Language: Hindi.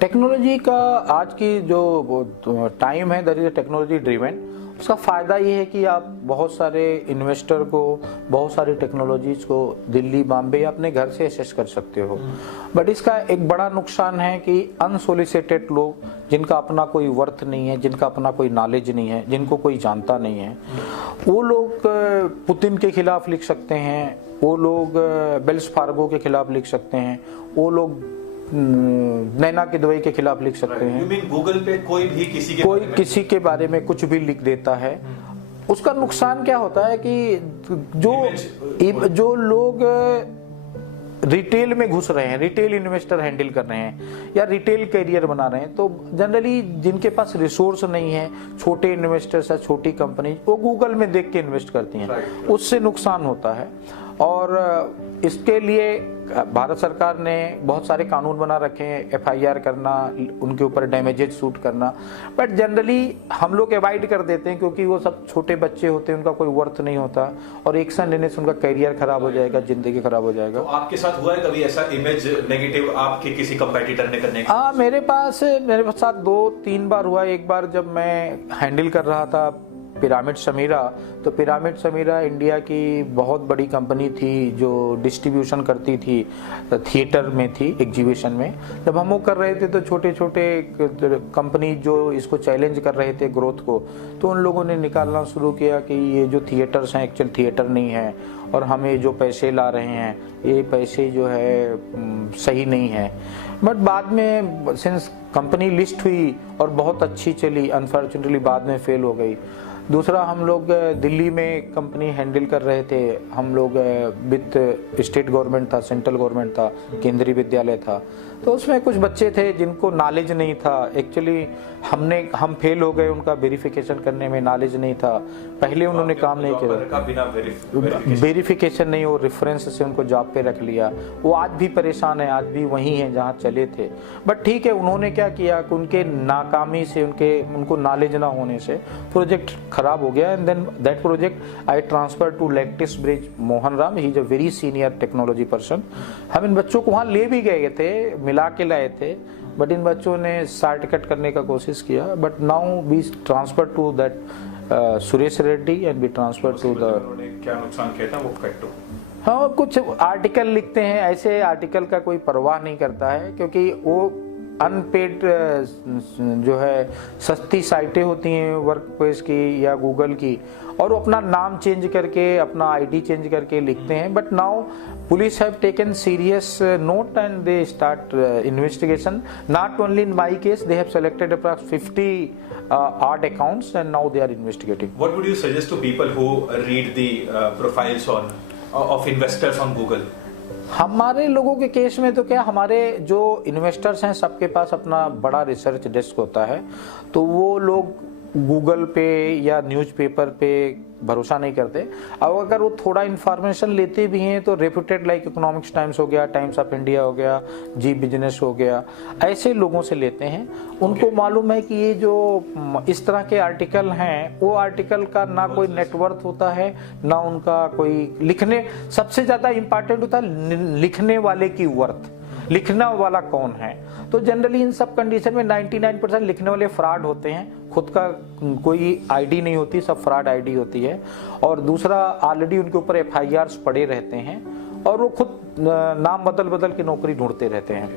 टेक्नोलॉजी का आज की जो टाइम है दैट इज टेक्नोलॉजी ड्रिवन। उसका फ़ायदा ये है कि आप बहुत सारे इन्वेस्टर को बहुत सारी टेक्नोलॉजीज को दिल्ली बॉम्बे या अपने घर से एक्सेस कर सकते हो। बट इसका एक बड़ा नुकसान है कि अनसोलिसिटेड लोग जिनका अपना कोई वर्थ नहीं है, जिनका अपना कोई नॉलेज नहीं है, जिनको कोई जानता नहीं है, वो लोग पुतिन के खिलाफ लिख सकते हैं, वो लोग वेल्स फार्गो के खिलाफ लिख सकते हैं, वो लोग नैना की दवाई के खिलाफ लिख सकते हैं। You mean गूगल पे कोई भी किसी के बारे में कुछ भी लिख देता है। उसका नुकसान क्या होता है कि जो लोग रिटेल में घुस रहे हैं, रिटेल इन्वेस्टर हैंडल कर रहे हैं या रिटेल कैरियर बना रहे हैं, तो जनरली जिनके पास रिसोर्स नहीं है, छोटे इन्वेस्टर्स या छोटी कंपनी, वो गूगल में देख के इन्वेस्ट करती हैं, उससे नुकसान होता है। और इसके लिए भारत सरकार ने बहुत सारे कानून बना रखे हैं, FIR करना, उनके ऊपर डैमेजेज सूट करना, बट जनरली हम लोग अवॉइड कर देते हैं क्योंकि वो सब छोटे बच्चे होते हैं, उनका कोई वर्थ नहीं होता और एक्शन लेने से उनका करियर खराब हो जाएगा, जिंदगी खराब हो जाएगा। तो आपके साथ हुआ है कभी ऐसा इमेज नेगेटिव आपके किसी कंपेटिटर ने करने का? मेरे साथ 2-3 बार हुआ। एक बार जब मैं हैंडल कर रहा था पिरामिड समीरा, तो पिरामिड समीरा इंडिया की बहुत बड़ी कंपनी थी जो डिस्ट्रीब्यूशन करती थी, थिएटर में थी, एग्जीबिशन में। जब हम वो कर रहे थे तो छोटे छोटे कंपनी जो इसको चैलेंज कर रहे थे ग्रोथ को, तो उन लोगों ने निकालना शुरू किया कि ये जो थिएटर्स हैं एक्चुअल थिएटर नहीं है और हमें जो पैसे ला रहे हैं ये पैसे जो है सही नहीं है। बट बाद में सिंस कंपनी लिस्ट हुई और बहुत अच्छी चली, अनफॉर्चुनेटली बाद में फेल हो गई। दूसरा, हम लोग दिल्ली में कंपनी हैंडल कर रहे थे, हम लोग विद स्टेट गवर्नमेंट था, सेंट्रल गवर्नमेंट था, केंद्रीय विद्यालय था, तो उसमें कुछ बच्चे थे जिनको नॉलेज नहीं था। एक्चुअली हम फेल हो गए, उनका वेरिफिकेशन करने में नॉलेज नहीं था, पहले उन्होंने काम नहीं किया, वेरिफिकेशन नहीं, वो रेफरेंस से उनको जॉब पे रख लिया। वो आज भी परेशान है, आज भी वहीं हैं जहाँ चले थे। बट ठीक है, उन्होंने क्या किया कि उनके नाकामी से, उनको नॉलेज ना होने से प्रोजेक्ट खराब हो गया। And then that project I transfer to लेक्टिस Brij Mohan Ram, he is a very senior technology person. हम इन बच्चों को वहाँ ले भी गए थे, मिला के लाए थे, बट इन बच्चों ने शॉर्टकट करने का कोशिश किया। But now we transfer to that Suresh Reddy and we transfer to the. क्या नुकसान किया था वो कट्टो? हाँ, कुछ आर्टिकल लिखते हैं, ऐसे आर्टिकल का कोई परवाह नहीं करता है क्योंकि वो अनपेड जो है सस्ती साइटें होती हैं वर्क प्लेस की या गूगल की, और वो अपना नाम चेंज करके, अपना ID चेंज करके लिखते हैं। But now police have taken serious note and they start investigation. Not only in my case, they have selected approx 50 odd accounts and now they are investigating. What would you suggest to people who read the profiles of investors on Google? हमारे लोगों के केस में तो क्या, हमारे जो इन्वेस्टर्स हैं सबके पास अपना बड़ा रिसर्च डेस्क होता है, तो वो लोग गूगल पे या न्यूज़पेपर पे भरोसा नहीं करते। अब अगर वो थोड़ा इन्फॉर्मेशन लेते भी हैं तो रेप्यूटेड लाइक इकोनॉमिक्स टाइम्स हो गया, टाइम्स ऑफ इंडिया हो गया, जी बिजनेस हो गया, ऐसे लोगों से लेते हैं। उनको मालूम है कि ये जो इस तरह के आर्टिकल हैं, वो आर्टिकल का ना कोई नेटवर्थ होता है, ना उनका कोई लिखने, सबसे ज़्यादा इम्पॉर्टेंट होता है लिखने वाले की वर्थ, लिखना वाला कौन है। तो जनरली इन सब कंडीशन में 99% लिखने वाले फ्रॉड होते हैं, खुद का कोई ID नहीं होती, सब फ्रॉड ID होती है। और दूसरा, ऑलरेडी उनके ऊपर FIRs पड़े रहते हैं और वो खुद नाम बदल बदल के नौकरी ढूंढते रहते हैं।